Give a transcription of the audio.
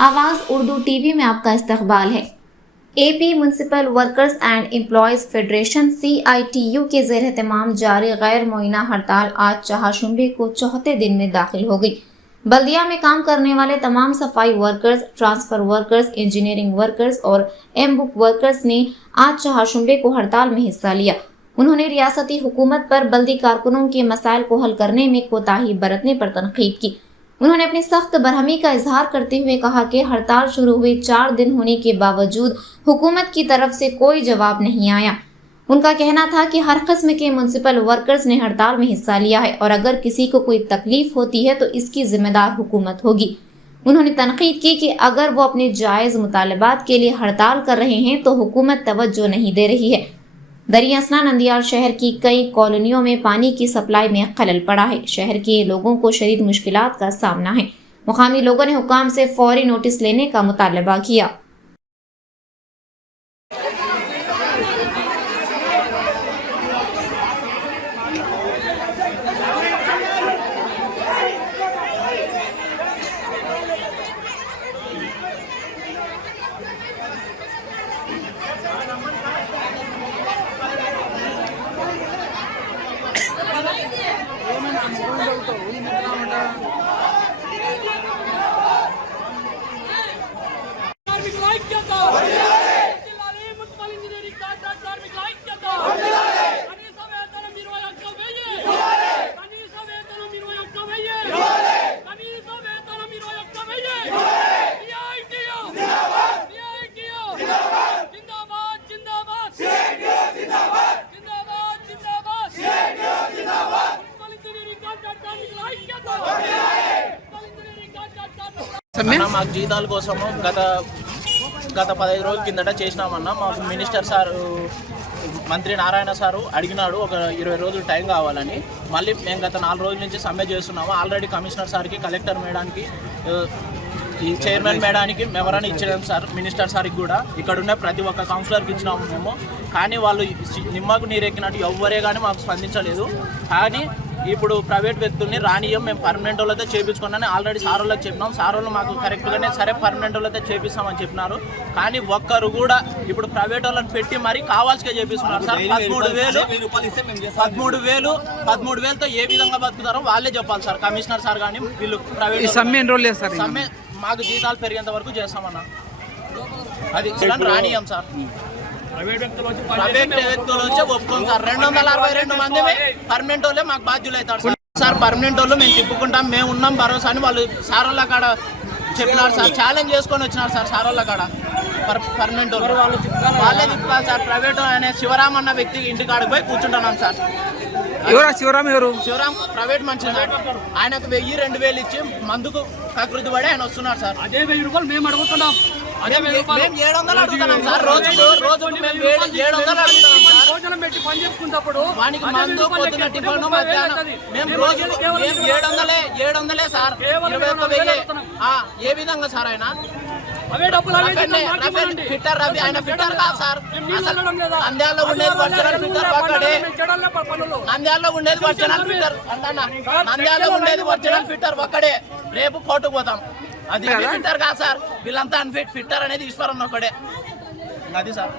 आवाज़ उर्दू टीवी में आपका इस्तकबाल है। AP municipal workers and employees federation CITU के ज़ेर एहतमाम जारी गैर मुअय्यना हड़ताल आज चहारशंबे को चौथे दिन में दाखिल हो गई। बल्दिया में काम करने वाले तमाम सफाई workers, transfer workers, engineering workers और एम-बुक वर्कर्स ने आज चहारशंबे को हड़ताल में हिस्सा लिया। उन्होंने रियासती हुकूमत पर बल्दी कारकुनों के मसाइल को हल करने में कोताही बरतने पर तनकीद की। उन्होंने अपनी सख्त बरहमी का इजहार करते हुए कहा कि हड़ताल शुरू हुए 4 दिन होने के बावजूद हुकूमत की तरफ से कोई जवाब नहीं आया। उनका कहना था कि हर किस्म के म्युनिसिपल वर्कर्स ने हड़ताल में हिस्सा लिया है और अगर किसी को कोई तकलीफ होती है तो इसकी जिम्मेदार हुकूमत होगी। उन्होंने तनकीद की कि अगर वो अपने जायज़ मुतालबात के लिए हड़ताल कर रहे हैं तो हुकूमत तवज्जो नहीं दे रही है। दरियासना नंदियाल शहर की कई कॉलोनियों में पानी की सप्लाई में खलल पड़ा है। शहर के लोगों को शदीद मुश्किलात का सामना है। मुकामी लोगों ने हुकाम से फौरी नोटिस लेने का मुतालबा किया। మాకు జీతాల కోసము గత 15 రోజుల కిందట చేసినామన్నా. మాకు మినిస్టర్ సారు మంత్రి నారాయణ సారు అడిగినాడు ఒక 20 రోజులు టైం కావాలని. మళ్ళీ మేము గత 4 రోజుల నుంచి సమ్మె చేస్తున్నాము. ఆల్రెడీ కమిషనర్ సార్కి, కలెక్టర్ మేడానికి, ఈ చైర్మన్ మేడానికి మెమరాన్ని ఇచ్చినాం సార్. మినిస్టర్ సార్కి కూడా ఇక్కడ ఉన్న ప్రతి ఒక్క కౌన్సిలర్కి ఇచ్చినాము మేము. కానీ వాళ్ళు నిమ్మకు నీరెక్కినట్టు ఎవ్వరే కానీ మాకు స్పందించలేదు. కానీ ఇప్పుడు ప్రైవేట్ వ్యక్తుల్ని రానియం, మేము పర్మనెంట్ వాళ్ళతో చేయించుకున్నాను ఆల్రెడీ సార్ వాళ్ళకి చెప్పినాం. సార్ వాళ్ళు మాకు కరెక్ట్గానే సరే పర్మనెంట్ వాళ్ళతో చేపిస్తామని చెప్పినారు. కానీ ఒక్కరు కూడా ఇప్పుడు ప్రైవేట్ వాళ్ళని పెట్టి మరీ కావాల్సిగా చేపిస్తున్నారు సార్. 13,000తో ఏ విధంగా బతుకుతారో వాళ్ళే చెప్పాలి సార్. కమిషనర్ సార్ కానీ వీళ్ళు ప్రైవేట్ సమ్మె మాకు జీతాలు పెరిగేంత వరకు చేస్తామన్నా. అది రానియం సార్. ప్రైవేట్ వ్యక్తులు వచ్చి ఒప్పుకోం సార్. 262 మంది పర్మనెంట్ వాళ్ళే మాకు బాధ్యులు అవుతారు సార్. పర్మనెంట్ వాళ్ళు మేము తిప్పుకుంటాం, మేము ఉన్నాం భరోసా అని వాళ్ళు సార్ వాళ్ళ కాడ చెప్పినారు సార్. ఛాలెంజ్ చేసుకొని వచ్చినారు సార్ సార్ వాళ్ళ కాడ. పర్మనెంట్ వాళ్ళు వాళ్ళే తిప్పుకోవాలి సార్. ప్రైవేట్ అనే శివరామ్ అన్న వ్యక్తి ఇంటికాడికి పోయి కూర్చుంటున్నాం సార్. శివరామ్ ప్రైవేట్ మనిషి సార్. ఆయనకు 1000-2000 ఇచ్చి మందుకు కకృతి పడి ఆయన వస్తున్నారు సార్. అదే 1000 రూపాయలు మేము అడుగుతున్నాం. మేము 700 అడుగుతున్నాం సార్. రోజు మేము 700 అడుగుతున్నాం సార్. భోజనం పెట్టి పని చేసుకున్నప్పుడు వానికి మందు, పొద్దున టిఫిన్, మధ్యాహ్నం మేము రోజు 700 సార్. 21,000 ఏ విధంగా సార్ ఆయన ఫిట్టర్ రవి? ఆయన ఫిట్టర్ కాదు సార్. నంద్యాలలో ఉండేది ఒరిజినల్ ఫిట్టర్ ఒక్కడే. నంద్యాలలో ఉండేది ఒరిజినల్ ఫిట్టర్ అంటన్నా. నంద్యాలలో ఉండేది ఒరిజినల్ ఫిట్టర్ ఒక్కడే. రేపు కోర్టుకు పోతాం. అది ఫిట్టర్ కాదు సార్. వీళ్ళంతా అన్ఫిట్. ఫిట్టర్ అనేది ఈశ్వరన్ ఒక్కడే. అది సార్.